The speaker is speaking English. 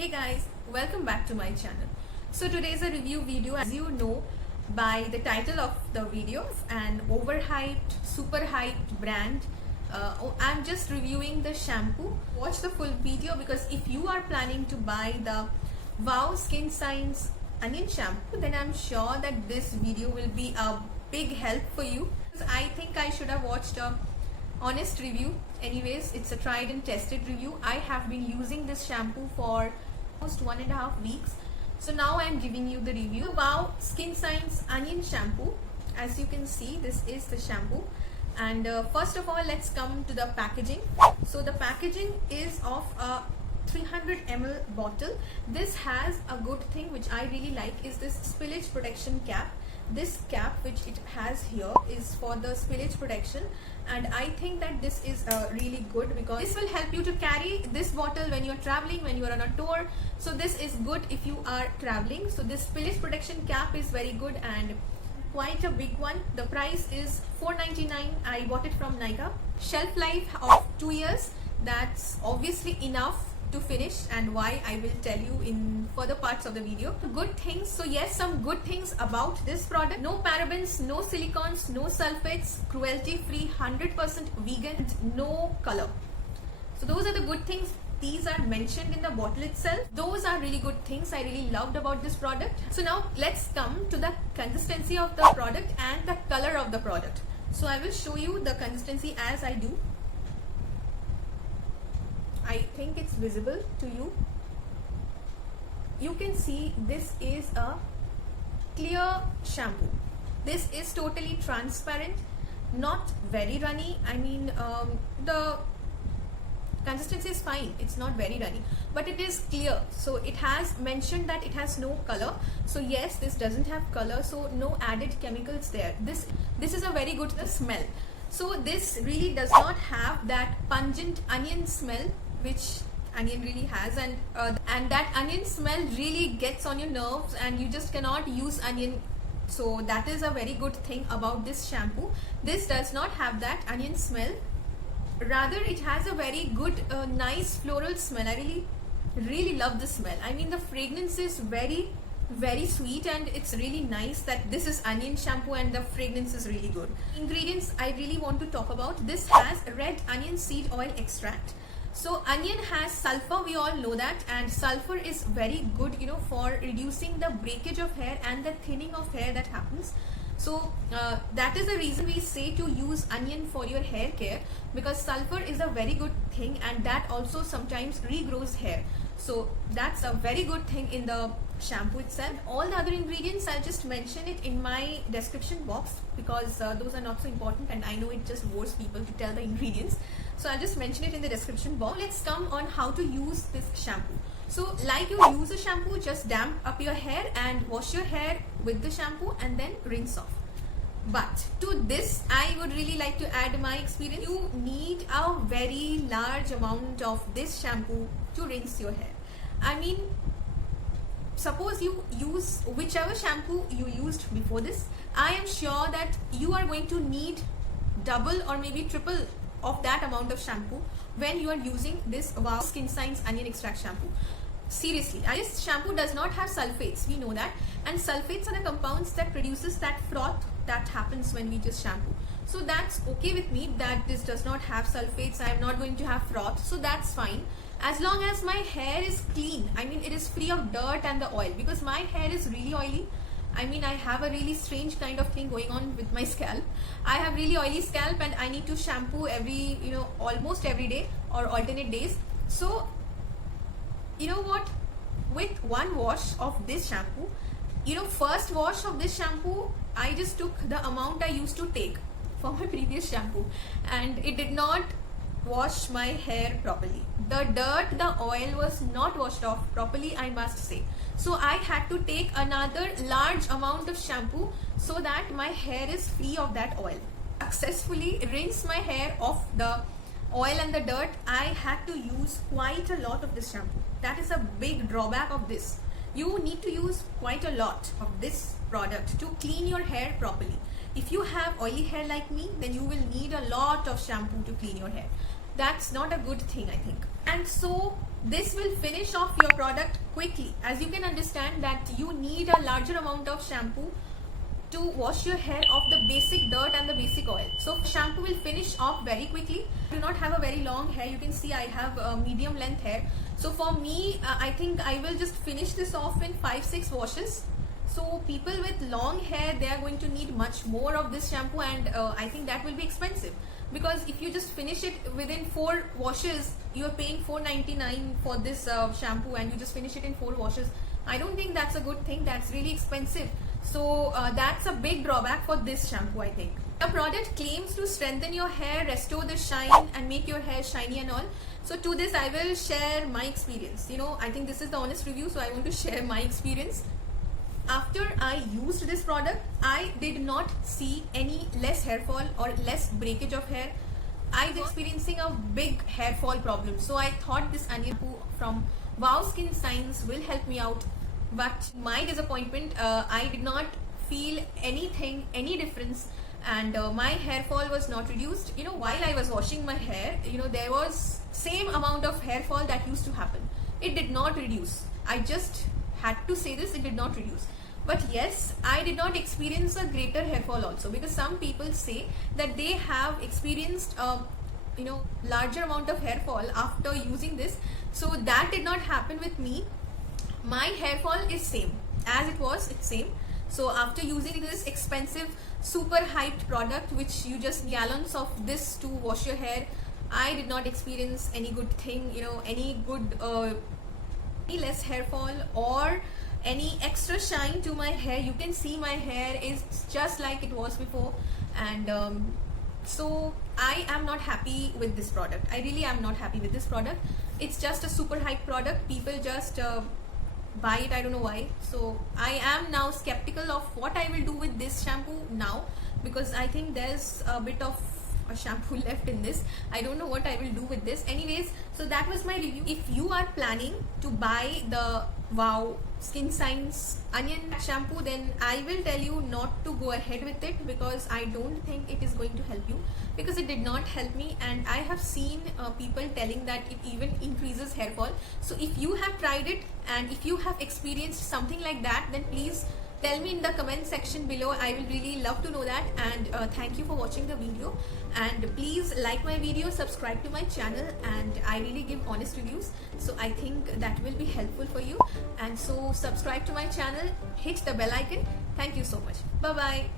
Hey guys, welcome back to my channel. So today is a review video. As you know by the title of the video, an overhyped, super hyped brand. I'm just reviewing the shampoo. Watch the full video because if you are planning to buy the Wow Skin Science Onion Shampoo, then I'm sure that this video will be a big help for you. I think I should have watched a honest review. Anyways, it's a tried and tested review. I have been using this shampoo for almost 1.5 weeks. So now I'm giving you the review. Wow Skin Science Onion Shampoo. As you can see, this is the shampoo. And first of all, let's come to the packaging. So the packaging is of a 300 ml bottle. This has a good thing which I really like is this spillage protection cap. This cap which it has here is for the spillage protection, and I think that this is really good because this will help you to carry this bottle when you're traveling, when you are on a tour. So this is good if you are traveling. So this spillage protection cap is very good and quite a big one. The price is $4.99. I bought it from Nykaa. Shelf life of 2 years. That's obviously enough to finish, and why I will tell you in further parts of the video. Good things. So yes, some good things about this product. No parabens, no silicones, no sulfates, cruelty free, 100% vegan, no color. So those are the good things. These are mentioned in the bottle itself. Those are really good things I really loved about this product. So now let's come to the consistency of the product and the color of the product. So I will show you the consistency as I do. I think it's visible to you. You can see this is a clear shampoo. This is totally transparent, not very runny. I mean, the consistency is fine. It's not very runny, but it is clear. So it has mentioned that it has no color. So yes, this doesn't have color. So no added chemicals there. This is a very good smell. So this really does not have that pungent onion smell which onion really has, and that onion smell really gets on your nerves and you just cannot use onion. So that is a very good thing about this shampoo. This does not have that onion smell. Rather, it has a very good nice floral smell. I really love the smell. I mean, the fragrance is very sweet, and it's really nice that this is onion shampoo and the fragrance is really good. Ingredients I really want to talk about. This has red onion seed oil extract. So onion has sulfur, we all know that, and sulfur is very good, for reducing the breakage of hair and the thinning of hair that happens. So that is the reason we say to use onion for your hair care, because sulfur is a very good thing, and that also sometimes regrows hair. So that's a very good thing in the shampoo itself. All the other ingredients, I'll just mention it in my description box because those are not so important, and I know it just bores people to tell the ingredients. So I'll just mention it in the description box. Let's come on how to use this shampoo. So like you use a shampoo, just damp up your hair and wash your hair with the shampoo and then rinse off. But to this, I would really like to add my experience. You need a very large amount of this shampoo to rinse your hair. I mean, suppose you use whichever shampoo you used before this, I am sure that you are going to need double or maybe triple of that amount of shampoo when you are using this Wow Skin Science Onion Extract shampoo. Seriously, this shampoo does not have sulfates, we know that, and sulfates are the compounds that produces that froth that happens when we just shampoo. So that's okay with me that this does not have sulfates. I am not going to have froth, so that's fine as long as my hair is clean. I mean, it is free of dirt and the oil, because my hair is really oily. I mean, I have a really strange kind of thing going on with my scalp. I have really oily scalp and I need to shampoo almost every day or alternate days. So you know what, with one wash of this shampoo, first wash of this shampoo, I just took the amount I used to take for my previous shampoo, and it did not wash my hair properly. The dirt, the oil was not washed off properly, I must say. So I had to take another large amount of shampoo so that my hair is free of that oil. Successfully rinse my hair off the oil and the dirt. I had to use quite a lot of this shampoo. That is a big drawback of this. You need to use quite a lot of this product to clean your hair properly. If you have oily hair like me, then you will need a lot of shampoo to clean your hair. that's not a good thing, I think. And so this will finish off your product quickly. As you can understand that you need a larger amount of shampoo to wash your hair of the basic dirt and the basic oil. So shampoo will finish off very quickly. I do not have a very long hair. You can see I have a medium length hair. So for me, I think I will just finish this off in 5-6 washes. So people with long hair, they are going to need much more of this shampoo, and I think that will be expensive, because if you just finish it within 4 washes, you are paying $4.99 for this shampoo, and you just finish it in 4 washes. I don't think that's a good thing. That's really expensive. So that's a big drawback for this shampoo, I think. The product claims to strengthen your hair, restore the shine, and make your hair shiny and all. So to this I will share my experience. You know, I think this is the honest review, so I want to share my experience. After I used this product, I did not see any less hair fall or less breakage of hair. I was experiencing a big hair fall problem. So I thought this onion shampoo from Wow Skin Science will help me out. But my disappointment, I did not feel anything, any difference, and my hair fall was not reduced. You know, while I was washing my hair, you know, there was same amount of hair fall that used to happen. It did not reduce. I just had to say this, it did not reduce. But yes, I did not experience a greater hair fall also, because some people say that they have experienced you know, larger amount of hair fall after using this. So that did not happen with me. My hair fall is same as it was, it's same. So after using this expensive, super hyped product, which you just gallons of this to wash your hair, I did not experience any good thing, you know, any good any less hair fall or any extra shine to my hair. You can see my hair is just like it was before, and so I am not happy with this product. I really am not happy with this product. It's just a super hyped product. People just buy it, I don't know why. So I am now skeptical of what I will do with this shampoo now, because I think there's a bit of a shampoo left in this. I don't know what I will do with this. Anyways, so that was my review. If you are planning to buy the Wow Skin Science onion shampoo, then I will tell you not to go ahead with it, because I don't think it is going to help you, because it did not help me, and I have seen people telling that it even increases hair fall. So if you have tried it and if you have experienced something like that, then please tell me in the comment section below. I will really love to know that. And thank you for watching the video, and please like my video, subscribe to my channel, and I really give honest reviews, so I think that will be helpful for you. And so subscribe to my channel, hit the bell icon. Thank you so much. Bye bye.